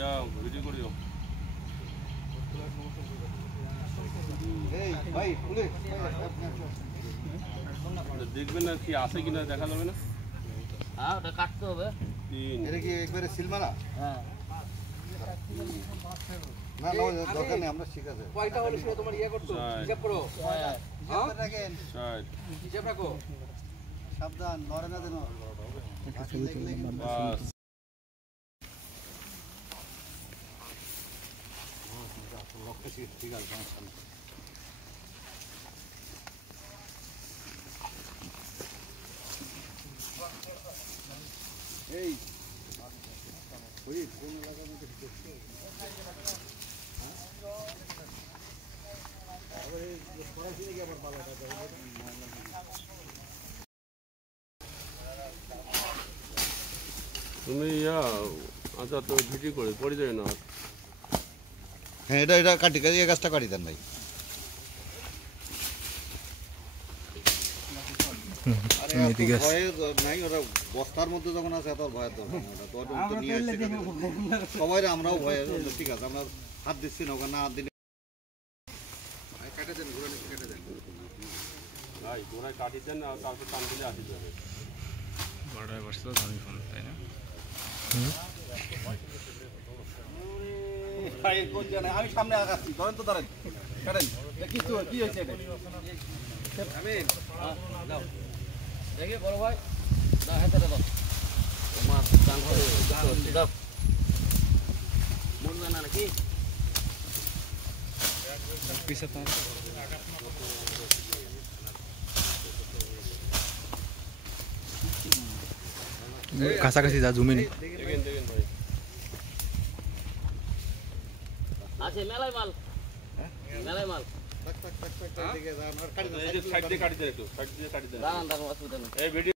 ইয়া video করিও এই ভাই খুলে দেখবেন না কি আছে কিনা দেখা যাবে না। হ্যাঁ ওটা কাটতে হবে। এটা কি একবারে সিলমারা? হ্যাঁ না না দরকার নেই, আমরা ঠিক আছে। কয়টা হলো সেটা তোমার ইয়ে করতে হিসাব করো। হিসাব করে রাখেন, হিসাব রাখো, সাবধান নড়ে না যেন। বাস ঠিক আছে, সমস্যা নেই। এই ওই কোন এলাকার মধ্যে দেখছো? তুমি ইয়া আচ্ছা তো ভিডিও করে পড়ে যায় না। হ্যাঁ এটা কাটি কাটি, এই গাছটা কাটি দেন ভাই। নাই ওরা বস্তার মধ্যে যখন আছে এত ভয়ের দরকার নেই, ওটা তো নিয়ে আসছে সবাই, আমরাও ভয়ে। ঠিক আছে, আমরা হাত দিচ্ছি না, ওখানে হাত দিলে কেটে দেন, ঘুরে কেটে দেন ভাই গোড়ায় কাটি দেন আর তারপর টান দিলে আসি যাবে। বড়ায় বসতো দামি ফোন, তাই না? আমি সামনে আগাচ্ছি, ধরেন তো ধরেন, কাটেন। কি হয়েছে এটা? আমি দাও দেখি বড় ভাই, দাও হাতে দাও, মাছ টান হবে দাও মন না নাকি পিছে তার কাছাকাছি যা জমি নেই। দেখেন দেখেন ভাই আছে মেলাই মাল, মেলাই মাল টাক টাক টাক টাক দিকে যান আর কাটি দেন। এই যে সাইড দিয়ে কাটি দেন, একটু সাইড দিয়ে কাটি দেন। দাঁড়ান দাঁড়ান অসুবিধা নেই। এই ভিডিও